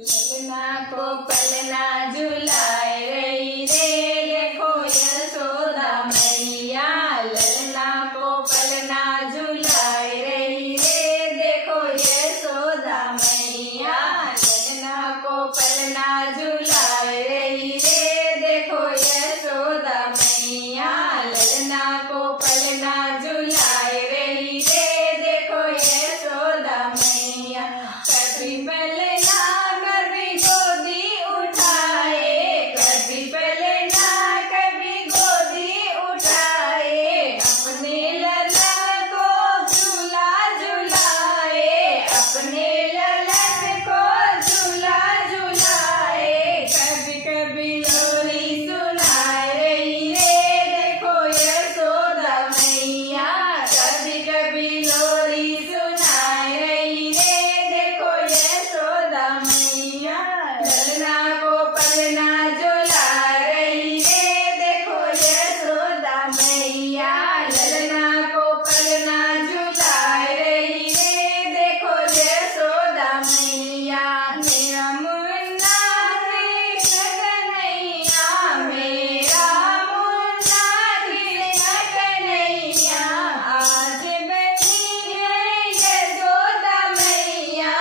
ललना को पलना झुलाए रही रे, देखो यशोदा मैया। ललना को पलना झुलाए रही रे, देखो यशोदा मैया। ललना को पलना झुलाए रही रे, देखो यशोदा मैया। ललना को पलना झुलाए रही रे, देखो यशोदा मैया। कभी पलना कभी गोदी उठाए, कभी पलना कभी गोदी उठाए। अपने ललन को झूला झुलाए, अपने ललन को झूला झुलाए। कभी कभी लोरी सुनाए रही रे, देखो यशोदा मैया। कभी कभी लोरी सुनाए रही रे, देखो यशोदा मैया। ललना को पलना झुला रही रे, देखो यशोदा मैया। ललना को पलना झुला रही रे, देखो यशोदा मैया। मेरा मुन्ना कृष्ण कन्हैया, मेरा मुन्ना कृष्ण कन्हैया। आज बनी है यशोदा मैया,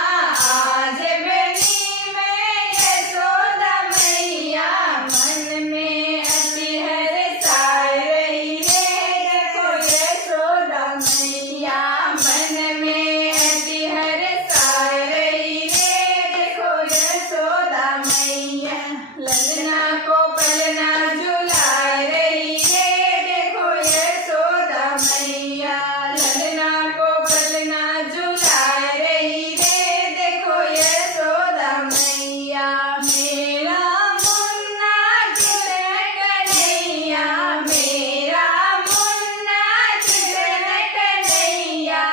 आज बनी मैं यशोदा मैया। मन में अति हर्षाए रही रे, देखो यशोदा मैया। मन में अति हर्षाए रही रे, देखो यशोदा मैया। ललना को पलना झुलाए रही रे, देखो यशोदा मैया। ललना को पलना झुलाए रही रे, देखो यशोदा मैया। मेरा मुन्ना कृष्ण कन्हैया, मेरा मुन्ना कृष्ण कन्हैया।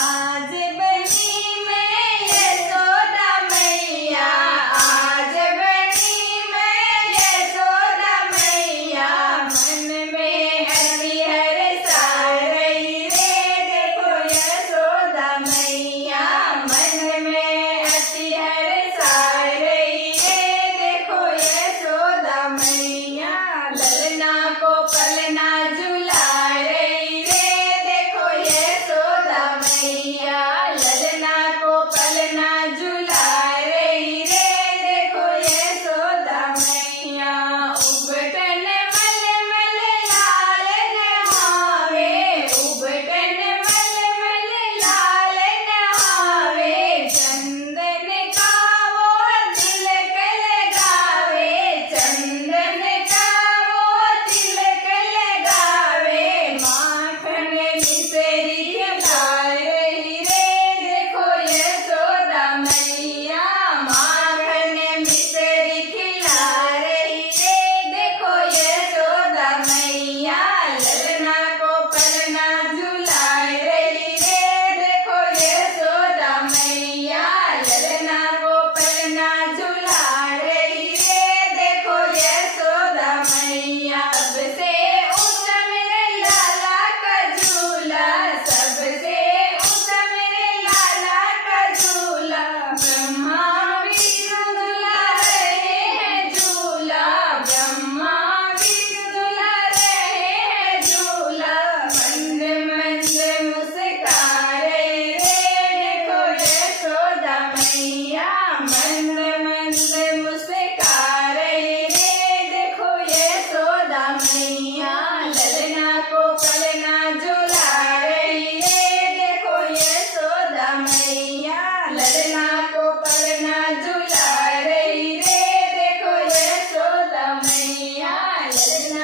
आज बनी मैं यशोदा मैया, आज बनी मैं यशोदा मैया। मन में अति हर्षाए रही रे, देखो यशोदा मैया। मन में अति हर्षाए रही रे, देखो यशोदा मैया। ललना को पलना झुलाए रही रे, देखो यशोदा मैया। ललना को पलना झुलाए रही रे, देखो यशोदा मैया। उबटन मलमल लाल नहावे, उबटन मलमल लाल नहावे। चंदन का वो तिलक लगावे, चंदन का वो तिलक लगावे। माखन मिसरी खिलाए रही रे, देखो यशोदा मैया। माखन मिसरी खिला रही रे, देखो यशोदा मैया। ललना को पलना झुलाए रही रे, देखो यशोदा मैया। ललना को पलना झुला रही रे, देखो यशोदा मैया। सबसे उत्तम रे लाला का झूला, सबसे उत्तम रे लाला का झूला। ब्रह्मा विष्णु झूला रहे हैं झूला, ब्रह्मा विष्णु झूला रहे हैं झूला। मंद मंद मुस्का रहे रे, देखो यशोदा मैया। मंद मंद मुस्का रहे रे, देखो यशोदा मैया। ललना को पलना झुला रही रे, देखो यशोदा मैया। ललना को पलना झुला रही रे, देखो यशोदा मैया। ललना